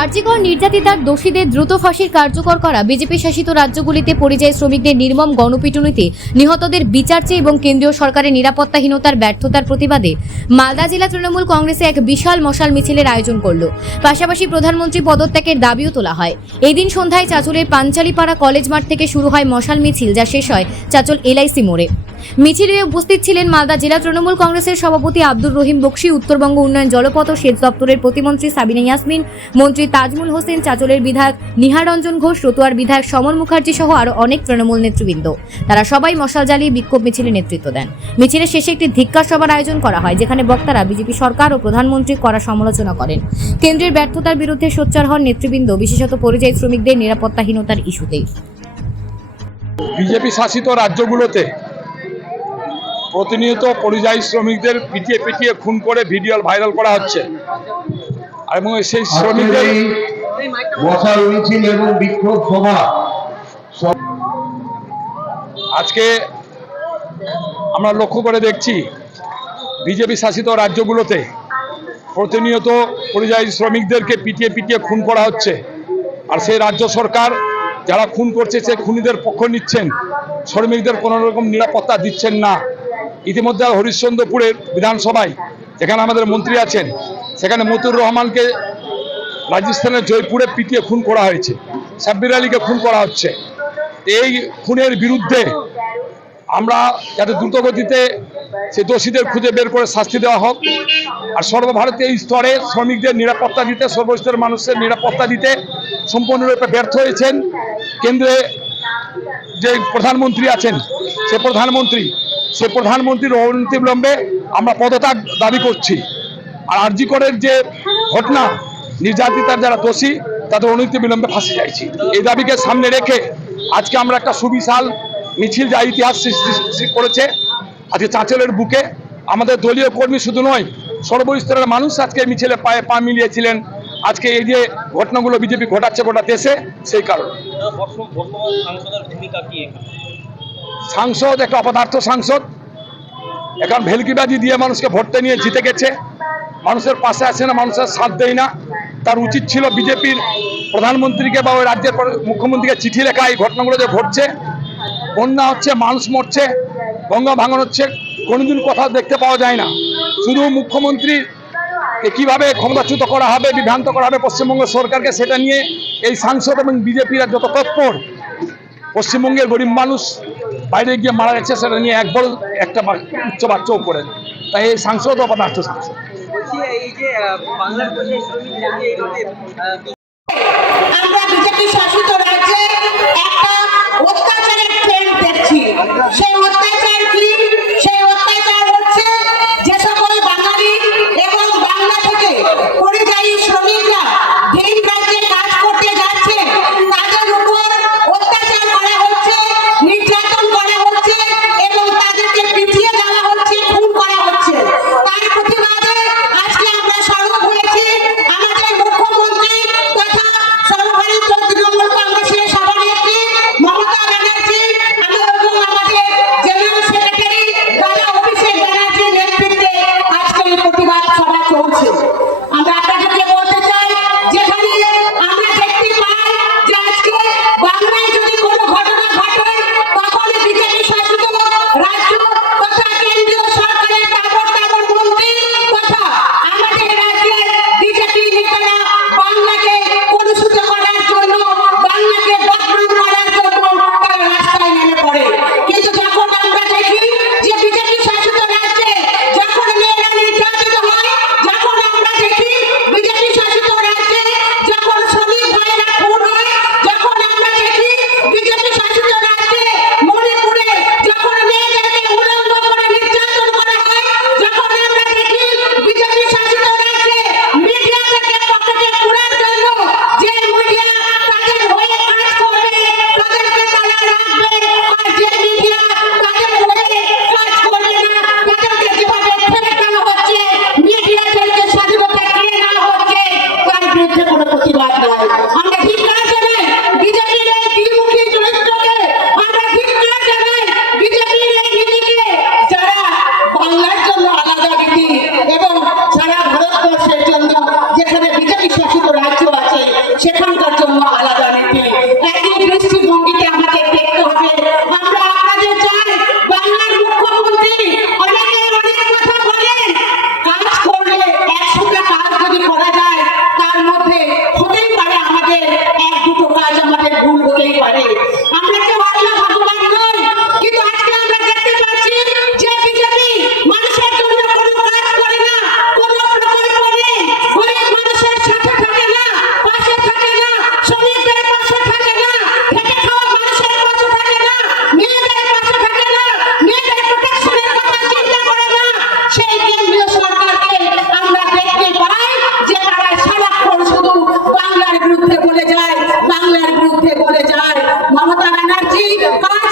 আরজিকর নির্যাতিতার দোষীদের দ্রুত ফাঁসির কার্যকর করা, বিজেপি শাসিত রাজ্যগুলিতে পরিযায়ী শ্রমিকদের নির্মম গণপিটুনিতে নিহতদের বিচার চেয়ে এবং কেন্দ্রীয় সরকারের নিরাপত্তাহীনতার ব্যর্থতার প্রতিবাদে মালদা জেলা তৃণমূল কংগ্রেসে এক বিশাল মশাল মিছিলের আয়োজন করল। পাশাপাশি প্রধানমন্ত্রী পদত্যাগের দাবিও তোলা হয়। এই দিন সন্ধ্যায় চাঁচলের পাঞ্চালীপাড়া কলেজ মাঠ থেকে শুরু হয় মশাল মিছিল, যা শেষ হয় চাঁচল এলআইসি মোড়ে। মিছিলে উপস্থিত ছিলেন মালদা জেলা তৃণমূল কংগ্রেসের সভাপতি আব্দুর রহিম বক্সি, উত্তরবঙ্গ উন্নয়ন জলপথ ও সেচ দপ্তরের প্রতিমন্ত্রী সাবিনা ইয়াসমিন, মন্ত্রী তাজমুল হোসেন, চাঁচলের বিধায়ক নিহার রঞ্জন ঘোষ, রতুয়ার বিধায়ক সমর মুখার্জি সহ আরও অনেক তৃণমূল নেতৃবৃন্দ। তারা সবাই মশাল জ্বালিয়ে বিক্ষোভ মিছিলে নেতৃত্ব দেন। মিছিলের শেষে একটি ধিক্কার সভার আয়োজন করা হয়, যেখানে বক্তারা বিজেপি সরকার ও প্রধানমন্ত্রীর কড়া সমালোচনা করেন। কেন্দ্রের ব্যর্থতার বিরুদ্ধে সোচ্চার হন নেতৃবৃন্দ, বিশেষত পরিযায়ী শ্রমিকদের নিরাপত্তাহীনতার ইস্যুতে। বিজেপি শাসিত রাজ্যগুলোতে প্রতিনিয়ত পরিযায়ী শ্রমিকদের পিটিয়ে পিটিয়ে খুন করে ভিডিও ভাইরাল করা হচ্ছে এবং সেই শ্রমিকদের মশাল মিছিল এবং বিক্ষোভ সভা আজকে আমরা লক্ষ্য করে দেখছি বিজেপি শাসিত রাজ্যগুলোতে প্রতিনিয়ত পরিযায়ী শ্রমিকদেরকে পিটিয়ে পিটিয়ে খুন করা হচ্ছে। আর সেই রাজ্য সরকার যারা খুন করছে সেই খুনিদের পক্ষ নিচ্ছেন, শ্রমিকদের কোনো রকম নিরাপত্তা দিচ্ছেন না। ইতিমধ্যে হরিশ্চন্দ্রপুরের বিধানসভায় যেখানে আমাদের মন্ত্রী আছেন, সেখানে মতিউর রহমানকে রাজস্থানের জয়পুরে পিটিয়ে খুন করা হয়েছে, সাব্বির আলীকে খুন করা হচ্ছে। এই খুনের বিরুদ্ধে আমরা যাতে দ্রুতগতিতে সে দোষীদের খুঁজে বের করে শাস্তি দেওয়া হোক, আর সর্বভারতীয় স্তরে শ্রমিকদের নিরাপত্তা দিতে, সর্বস্তরের মানুষের নিরাপত্তা দিতে সম্পূর্ণরূপে ব্যর্থ হয়েছেন কেন্দ্রে যে প্রধানমন্ত্রী আছেন। সে প্রধানমন্ত্রীর অনতিবিলম্বে আমরা পদত্যাগ দাবি করছি। আর আরজিকরের যে ঘটনা, নির্যাতিতার যারা দোষী তাদের অনতিবিলম্বে ফাঁসি চাইছি। এই দাবিকে সামনে রেখে আজকে আমরা একটা সুবিশাল মিছিল, যা ইতিহাস সৃষ্টি করেছে আজকে চাঁচলের বুকে। আমাদের দলীয় কর্মী শুধু নয়, সর্বস্তরের মানুষ আজকে মিছিলে পায়ে পা মিলিয়েছিলেন। আজকে এই যে ঘটনাগুলো বিজেপি ঘটাচ্ছে গোটা দেশে, সেই কারণে সাংসদ একটা অপদার্থ সাংসদ, এখন ভেলকিবাজি দিয়ে মানুষকে ভোটে নিয়ে জিতে গেছে, মানুষের পাশে আসে না, মানুষের সাথ দেয় না। তার উচিত ছিল বিজেপির প্রধানমন্ত্রীকে বা ওই রাজ্যের মুখ্যমন্ত্রীকে চিঠি লেখা। এই ঘটনাগুলো যে ঘটছে, বন্যা হচ্ছে, মানুষ মরছে, গঙ্গা ভাঙন হচ্ছে, কোনোদিন কোথাও দেখতে পাওয়া যায় না। শুধু মুখ্যমন্ত্রীকে কিভাবে ক্ষমতাচ্যুত করা হবে, বিভ্রান্ত করা হবে পশ্চিমবঙ্গ সরকারকে, সেটা নিয়ে এই সাংসদ এবং বিজেপিরা যত তৎপর। পশ্চিমবঙ্গের গরিব মানুষ বাইরে গিয়ে মারা যাচ্ছে, সেটা নিয়ে একটা উচ্চ বাচ্চাও করে। তাই এই সাংসদ অপদার্থ সাংসদ। আমরা বিজেপি শাসিত রাজ্যে একটা অত্যাচারের ট্রেন্ড দেখছি। সেই অত্যাচার কি? সেই অত্যাচার হচ্ছে যে সকল বাঙালি এবং বাংলা থেকে পরিযায়ী শ্রমিকরা ভিন রাজ্যে কাজ করতে যাচ্ছে, তাদের উপর অত্যাচার করা হচ্ছে, নির্যাতন করা হচ্ছে এবং তাদেরকে পিটিয়ে দেওয়া হচ্ছে, খুন করা হচ্ছে। তার প্রতিবাদে আজকে আমরা সরব হয়েছি আমাদের মুখ্যমন্ত্রী তথা সর্বভারতীয় তৃণমূল কংগ্রেস হতেই পারে। আমরা কেউ আল্লাহ ভগবান নই, কিন্তু আজকে আমরা দেখতে পাচ্ছি যে বিজেপি মানুষের জন্য কোনো কাজ করে না, কোনো প্রকল্প নেই, গরিব মানুষের সাথে থাকে না, পাশে থাকে না, শ্রমিকদের পাশে থাকে না, খেটে খাওয়া মানুষের পাশে থাকে না, মেয়েদের পাশে থাকে না, মেয়েদের প্রোটেকশনের কথা চিন্তা করে না। সেই কেন্দ্রীয় সরকারকে আমরা দেখতে পাই যে তারা সারাক্ষণ শুধু বাংলার বিরুদ্ধে বলে যায়, বাংলার বিরুদ্ধে বলে যায়। মমতা ব্যানার্জি কাজ